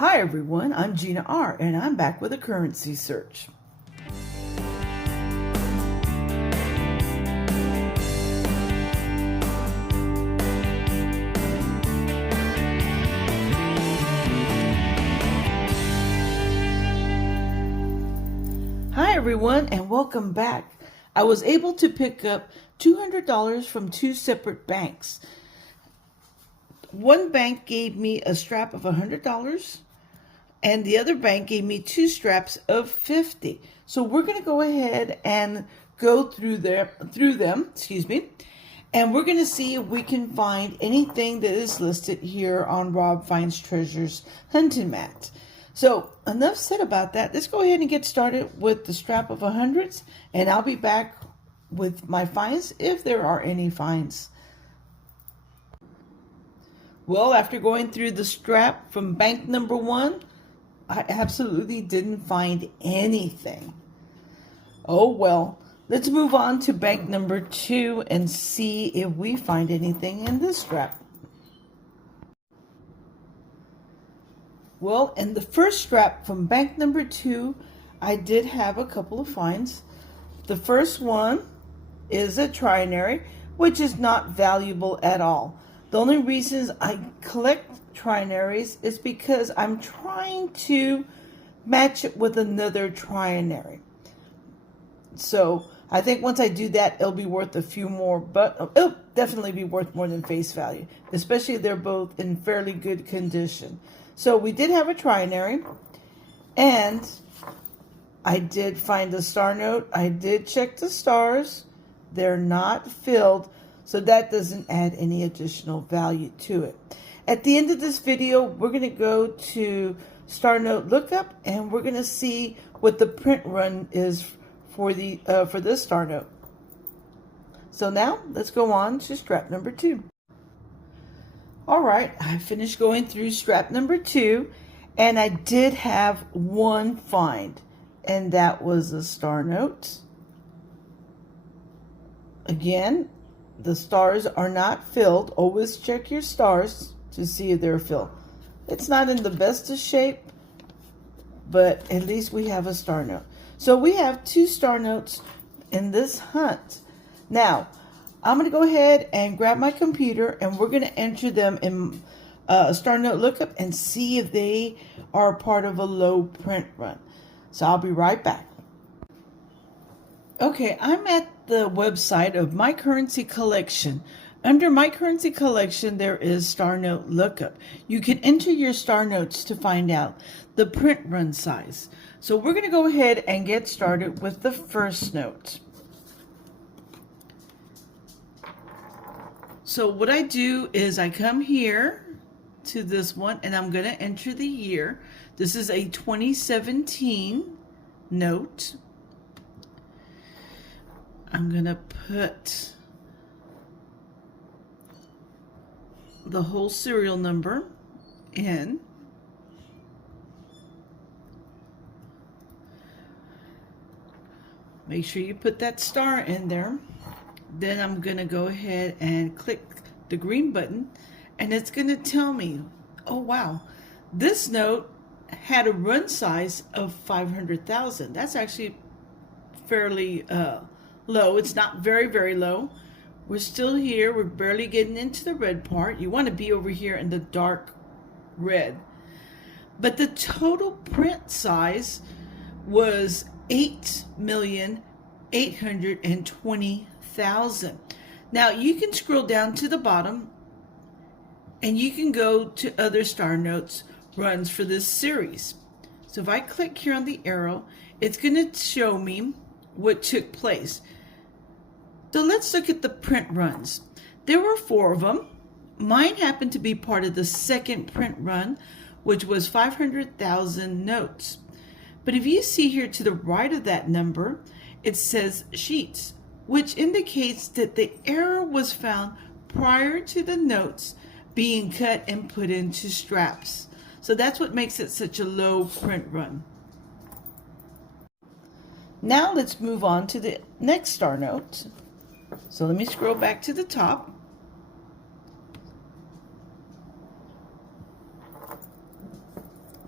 Hi everyone, I'm Gina R and I'm back with a currency search. Hi everyone and welcome back. I was able to pick up $200 from two separate banks. One bank gave me a strap of $100 and the other bank gave me two straps of $50. So we're going to go ahead and go through them, and we're going to see if we can find anything that is listed here on Rob Finds Treasures hunting mat. So enough said about that. Let's go ahead and get started with the strap of hundreds, and I'll be back with my finds if there are any finds. Well, after going through the strap from bank number one, I absolutely didn't find anything. Oh well, let's move on to bank number two and see if we find anything in this strap. Well, in the first strap from bank number two, I did have a couple of finds. The first one is a trinary, which is not valuable at all. The only reasons I collect trinaries is because I'm trying to match it with another trinary. So I think once I do that, it'll be worth a few more, but it'll definitely be worth more than face value, especially if they're both in fairly good condition. So we did have a trinary, and I did find a star note. I did check the stars. They're not filled, so that doesn't add any additional value to it. At the end of this video, we're going to go to star note lookup, and we're going to see what the print run is for this star note. So now let's go on to strap number two. All right, I finished going through strap number two, and I did have one find, and that was a star note. Again, the stars are not filled. Always check your stars to see if they're filled. It's not in the best of shape, but at least we have a star note. So we have two star notes in this hunt. Now, I'm going to go ahead and grab my computer, and we're going to enter them in star note lookup and see if they are part of a low print run. So I'll be right back. Okay, I'm at the website of My Currency Collection. Under My Currency Collection, there is Star Note Lookup. You can enter your star notes to find out the print run size. So we're going to go ahead and get started with the first note. So what I do is I come here to this one, and I'm going to enter the year. This is a 2017 note. I'm going to put the whole serial number in. Make sure you put that star in there. Then I'm going to go ahead and click the green button, and it's going to tell me, oh wow, this note had a run size of 500,000. That's actually fairly low. It's not very, very low. We're still here. We're barely getting into the red part. You want to be over here in the dark red. But the total print size was 8,820,000. Now you can scroll down to the bottom, and you can go to other star notes runs for this series. So if I click here on the arrow, it's going to show me what took place. So let's look at the print runs. There were 4 of them. Mine happened to be part of the second print run, which was 500,000 notes. But if you see here to the right of that number, it says sheets, which indicates that the error was found prior to the notes being cut and put into straps. So that's what makes it such a low print run. Now let's move on to the next star note. So let me scroll back to the top.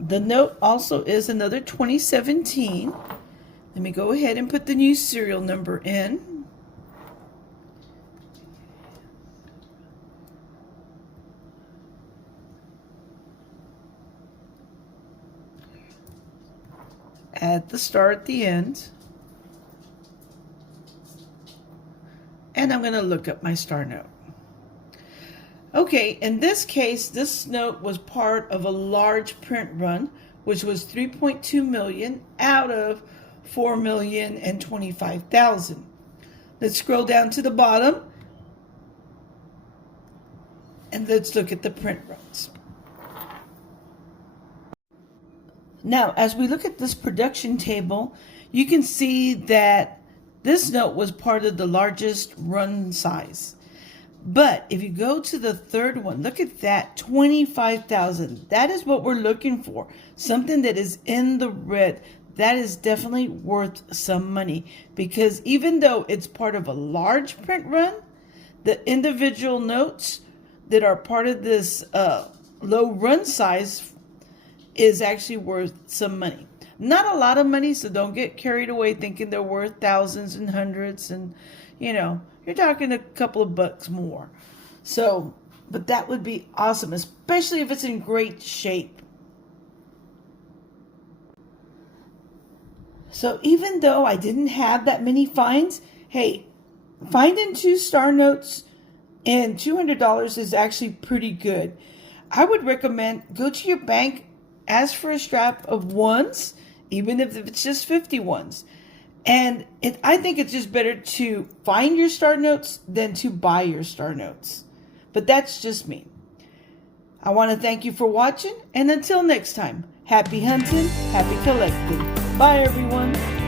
The note also is another 2017. Let me go ahead and put the new serial number in. Add the star at the end. And I'm going to look up my star note. Okay, in this case, this note was part of a large print run, which was 3.2 million out of 4,025,000. Let's scroll down to the bottom and let's look at the print runs. Now, as we look at this production table, you can see that this note was part of the largest run size. But if you go to the third one, look at that, 25,000. That is what we're looking for. Something that is in the red. That is definitely worth some money, because even though it's part of a large print run, the individual notes that are part of this low run size is actually worth some money. Not a lot of money, so don't get carried away thinking they're worth thousands and hundreds, and you're talking a couple of bucks more. So, but that would be awesome, especially if it's in great shape. So even though I didn't have that many finds, hey, finding 2 star notes and $200 is actually pretty good. I would recommend go to your bank, ask for a strap of ones, even if it's just 50 ones. And I think it's just better to find your star notes than to buy your star notes. But that's just me. I want to thank you for watching, and until next time, happy hunting, happy collecting. Bye, everyone.